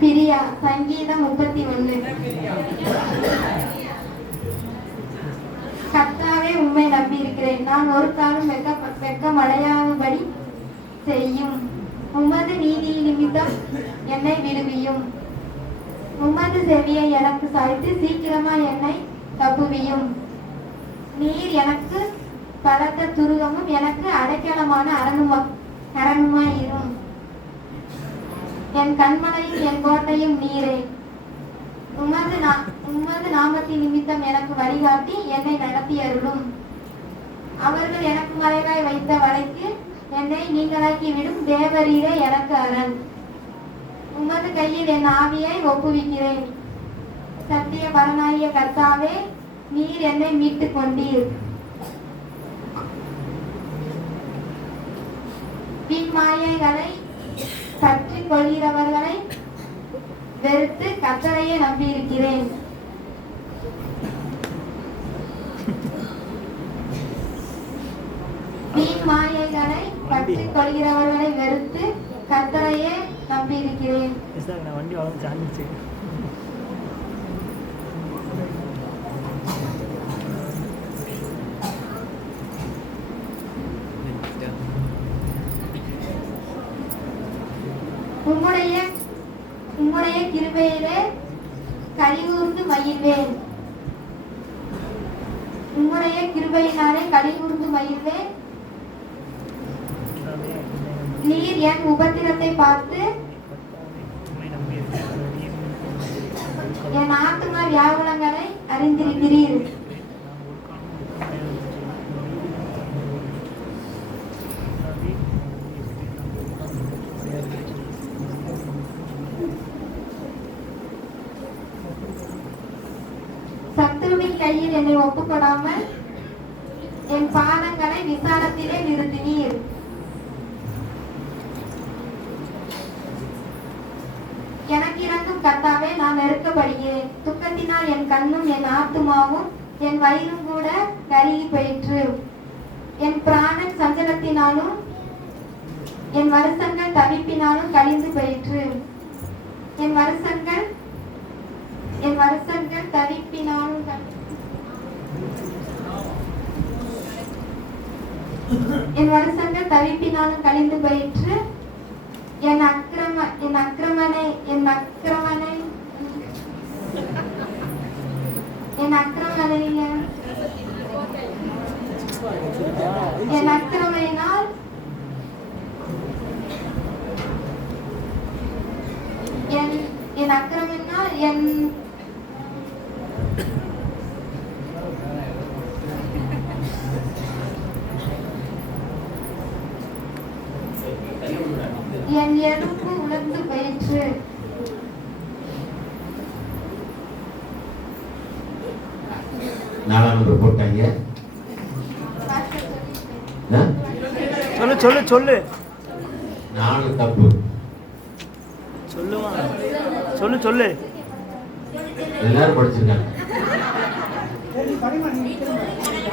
பிரியா. சங்கீதம் 31. கர்த்தாவே, உம்மை நம்பியிருக்கிறேன். நான் ஒரு காலம் வெட்கமடையாதபடி செய்யும். உமது நீதி நிமித்தம் என்னை விடுவியும். உமது செவியை எனக்கு சாய்த்து சீக்கிரமா என்னை தப்புவியும். நீர் எனக்கு பலத்த துருகமும் எனக்கு அடைக்கலமான அரணுமாயிரும். என் கண்மலையும் என் கோட்டையும் நீரே. உமது நாமத்தின் நிமித்தம் எனக்கு வழிகாட்டி என்னை நடத்தி அருளும். அவர்கள் எனக்கு மறைவாய் வைத்த வலைக்கு என்னை நீங்களாக்கி விடும். தேவரீரே எனக்கு அரண். உமது கையில் என் ஆவியை ஒப்புவிக்கிறேன். சத்திய பரனாகிய கர்த்தாவே, நீர் என்னை மீட்டுக் கொண்டீர். பின் மாயைகளை பற்றி கொள்கிறவர்களை வெறுத்து கர்த்தரையே நம்பியிருக்கிறேன். வீண் மாயைகளை பற்றி கொள்கிறவர்களை வெறுத்து கர்த்தரையே நம்பியிருக்கிறேன். நான் வண்டி வளர்ந்து சாஞ்சிச்சு. உம்முடைய கிருபையிலே கலிகூர்ந்து மகிழ்வேன். உம்முடைய கிருபையினாலே கலிகூர்ந்து மகிழ்வேன். நீர் என் உபத்திரத்தை பார்த்து என் ஆத்தும வியாகுலங்களை அறிந்திருக்கிறீர். சத்துருவின் கையில் என்னை ஒப்புக்கொடாமல் என் பாதங்களை விசாலத்திலே நிறுத்தினீர். எனக்கு இறங்கும் கர்த்தாவே, நான் நெருக்கப்படுகிறேன். துக்கத்தினால் என் கண்ணும் என் ஆத்துமாவும் என் வயிறும் கூட கருகி போயிற்று. என் பிராணன் சஞ்சலத்தினாலும் என் வருஷங்கள் தவிப்பினாலும் கழிந்து போயிற்று. என் வருஷங்கள் தவிப்பினாலும் கழிந்து போயிற்று. என் அக்கிரமனை என் அக்கிரமையினால் என் என் அக்கிரமினால் என் என் எலும்பு உலர்ந்து போயிற்று. நாலாம் நம்பர் போட்டாங்க. ஆ? சொல்லு சொல்லு சொல்லு 4 தப்பு. சொல்லுமா சொல்லு சொல்லு. எல்லாரும் படிச்சிருக்காங்க.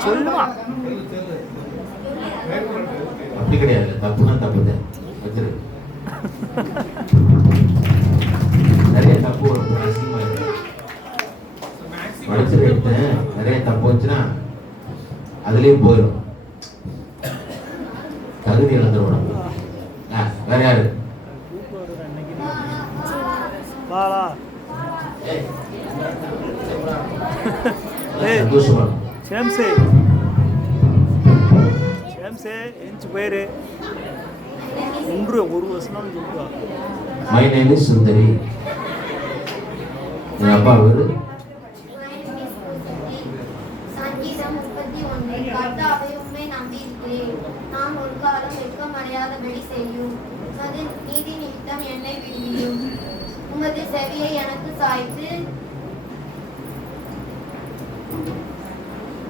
சொல்லுமா. அப்படி கிடையாது, தப்புனா தப்பு தான் வச்சிரு. நிறைய தப்பு வரும், அசிங்கமா இருக்கு. படிச்சிரு எடுத்தேன், நிறைய தப்பு வச்சுன்னா அதுலயும் போயிடும், தகுதி இழந்துடும். வேற யாரு? வாடா. சந்தோஷமா ஜேம்ஸே ஜேம்ஸே எஞ்சி போயிரு. ஒரு வருஷம் சொல்லுவா. மை நேம் இஸ் சுந்தரி. என் அப்பா அவரு. சங்கீதம் 31. கர்த்தாவே உம்மை நம்பியிருக்கிறேன். நான் ஒரு காலம் வெட்கமடையாதபடி செய்யும். உமது நீதி நிமித்தம் என்னை விடுவியும். உமது செவியை எனக்கு சாய்த்து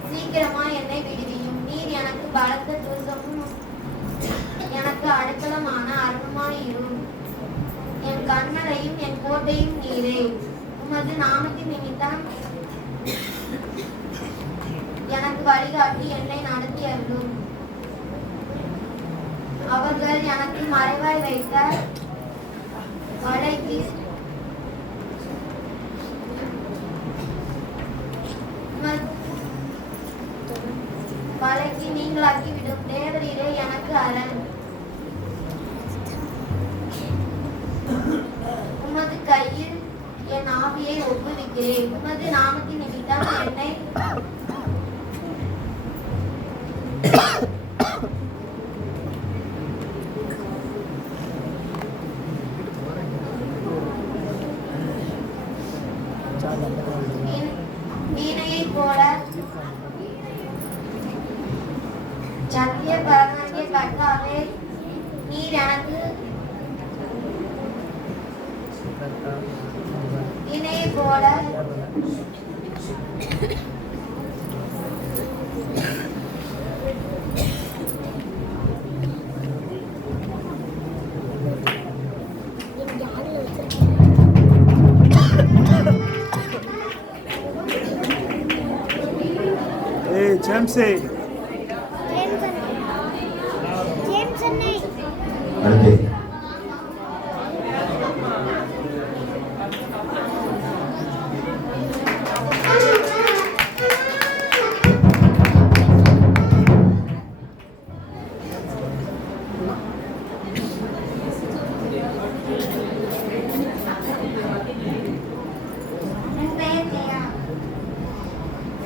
சீக்கிரமாய் என்னை விடுவியும். நீர் எனக்கு பலத்த தூசமும் எனக்கு அடைக்கலமான அருணமாயிரும். என் கண்மலையும் என் கோட்டையும் நீரே. உமது நாமத்தின் நிமித்தம் எனக்கு வழிகாட்டி என்னை நடத்தி அருளும். அவர்கள் எனக்கு மறைவாய் வைத்த வலைக்கு வலைக்கு நீங்களாக்கி விடும். தேவரீரே எனக்கு அரண். உமது கையில் என் ஆவியை ஒப்புவிக்கிறேன். உமது நாமத்தின் நிமித்தம் என்னை வீணையை போல சத்திய பரமாகிய கர்த்தாவே, நீர் எனக்கு வீணையை போல ஜேம்ஸே அடுத்து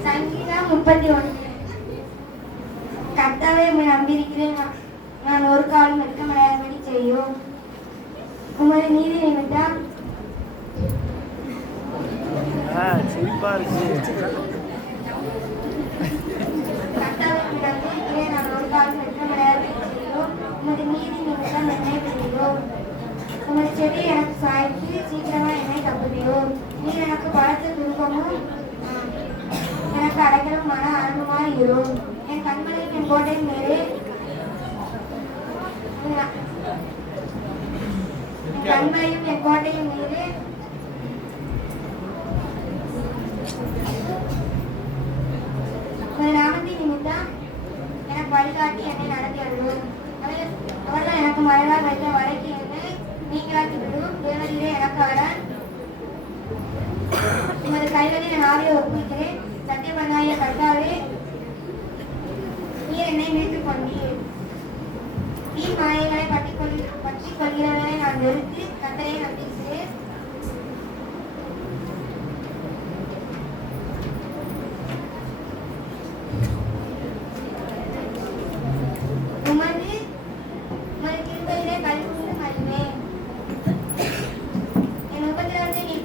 சங்கீதம் 31. கர்த்தாவே உம்மை நம்பியிருக்கிறேன். நான் ஒரு காலம் வெட்கமடையாதபடி செய்யும். உமது நீதி நிமித்தம் சிரிப்பா இருக்கு. கர்த்தாவே உம்மை நம்பியிருக்கிறேன். நான் ஒரு காலம் வெட்கமடையாதபடி செய்யும். உமது நீதி நிமித்தம் என்னை விடுவியும். உமது செவி எனக்கு சாய்த்து சீக்கிரமா என்னை தப்புவியும். நீர் எனக்கு பலத்த துன்பமும் எனக்கு அடைக்கலமான அருணுமாய் இரும். என் கண்மலையும் என் கோட்டையும் மேலே என் கண்மலையும் என் கோட்டையும் மேலே உமது நாமத்தின் நிமித்தம் எனக்கு வழிகாட்டி என்னை நடத்தி அருளும். அவர்கள் எனக்கு மறைவாய் வைத்த வலைக்கு என்னை நீங்களாக்கி விடும். தேவரீரே எனக்கு அரண். உமது கைகளில் என் ஆவியை ஒப்புவிக்கிறேன். சத்தியபரமாகிய கர்த்தாவே, நீர் என்னை மீட்டுக் கொண்டீர். வீண் மாயைகளை பற்றிக் கொள்கிறவர்களை நான் வெறுத்து கர்த்தரை நம்பியிருக்கிறேன். உமது கிருபையிலே களிகூர்ந்து மகிழ்வேன். என் உபத்திரவத்தை நீர்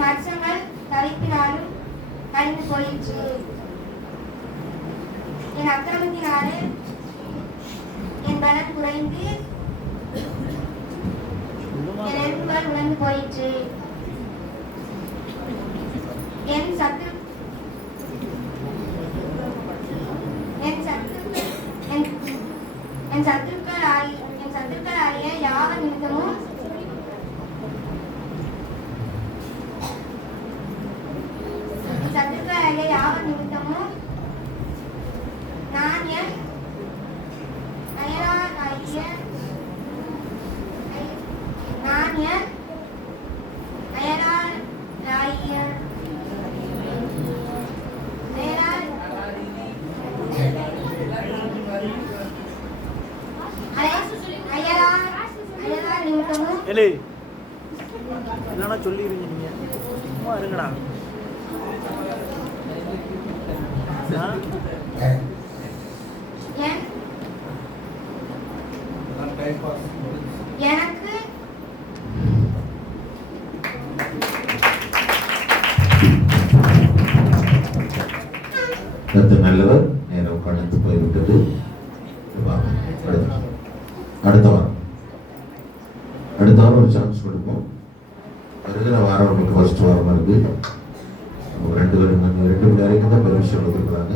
என் வருஷங்கள் தவிப்பினாலும் கழிந்து போயிற்று. என் அக்கிரமத்தினாலே என் பலன் குறைந்து என் எலும்புகள் உடைந்து போயிற்று. என் சத்துருக்களாகிய யாவர் நிமித்தமும் நான் என் அயலாராகிய நிமித்தமும் ஏலே என்னன்னா சொல்லிடுங்க நீங்க சும்மா இருங்கடா. எனக்கு கர்த்தர் நல்லவர். நேரம் கடந்து போய்விட்டது. அடுத்த வாரம் ஒரு சான்ஸ் கொடுப்போம். வருகிற வாரம் நமக்கு ஃபர்ஸ்ட் வாரம் இருக்கு. 2 மணி வரைக்கும் தான் பெர்மிஷன் கொடுக்குறாங்க.